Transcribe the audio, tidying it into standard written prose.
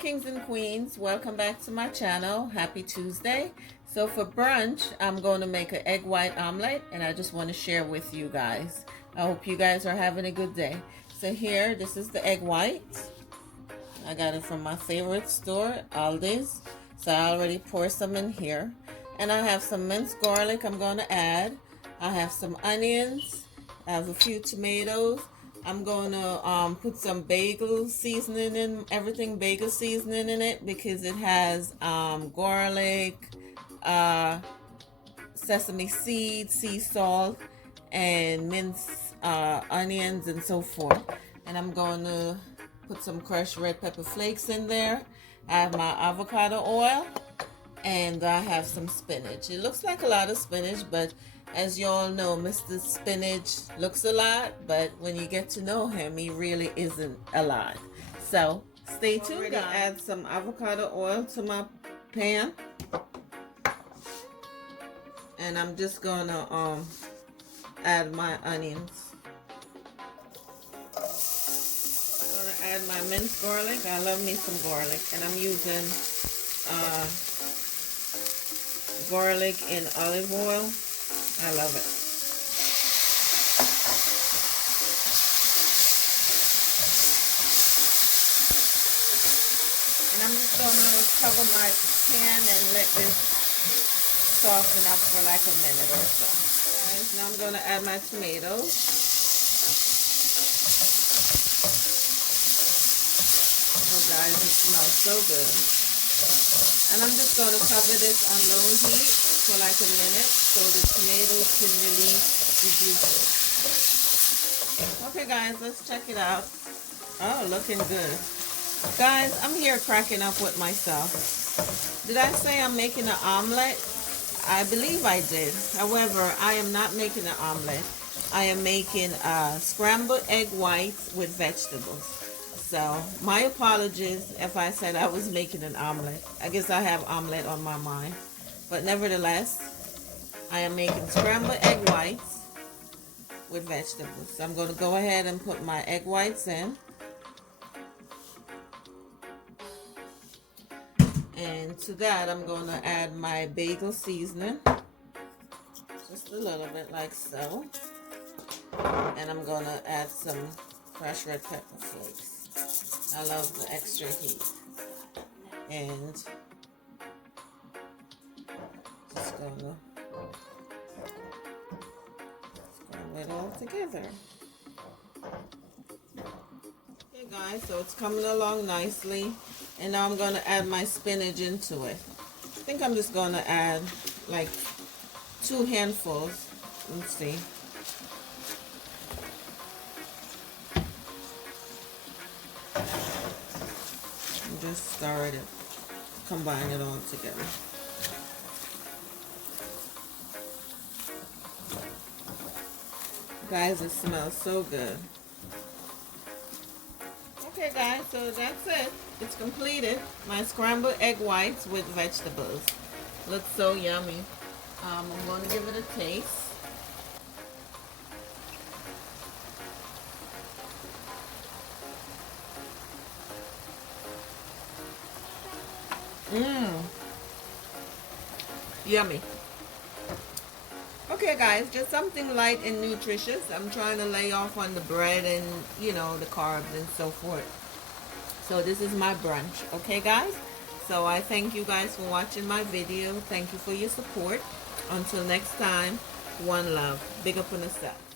kings and queens, welcome back to my channel. Happy Tuesday. So for brunch, I'm going to make an egg white omelet, and I just want to share with you guys. I hope you guys are having a good day. So here, this is the egg white. I got it from my favorite store, Aldi's. So I already poured some in here. And I have some minced garlic I'm going to add. I have some onions. I have a few tomatoes. I'm going to put some bagel seasoning in, bagel seasoning in it, because it has garlic, sesame seeds, sea salt, and minced onions and so forth. And I'm going to put some crushed red pepper flakes in there. I have my avocado oil, and I have some spinach. It looks like a lot of spinach, but as you all know, Mr. Spinach looks a lot, but when you get to know him, he really isn't a lot. So stay tuned, guys. Add some avocado oil to my pan, and I'm just gonna add my onions. I'm gonna add my minced garlic. I love me some garlic, and I'm using garlic in olive oil. I love it. And I'm just going to cover my pan and let this soften up for like a minute or so. Guys, now I'm going to add my tomatoes. Oh guys, it smells so good. And I'm just going to cover this on low heat for like a minute so the tomatoes can release the juices. Okay guys, let's check it out. Oh, looking good. Guys, I'm here cracking up with myself. Did I say I'm making an omelet? I believe I did. However, I am not making an omelet. I am making scrambled egg whites with vegetables. So, my apologies if I said I was making an omelet. I guess I have omelet on my mind. But nevertheless, I am making scrambled egg whites with vegetables. So I'm going to go ahead and put my egg whites in. And to that, I'm going to add my bagel seasoning. Just a little bit like so. And I'm going to add some crushed red pepper flakes. I love the extra heat. And just gonna scramble it all together. Okay guys, so it's coming along nicely. And now I'm gonna add my spinach into it. I think I'm just gonna add like 2 handfuls. Let's see. Just stir it, combine it all together. Guys, it smells so good. Okay guys, so that's it. It's completed. My scrambled egg whites with vegetables. Looks so yummy. I'm going to give it a taste. Yummy. Okay guys, just something light and nutritious. I'm trying to lay off on the bread and, you know, the carbs and so forth. So this is my brunch. Okay guys? So I thank you guys for watching my video. Thank you for your support. Until next time, one love. Big up on yourself.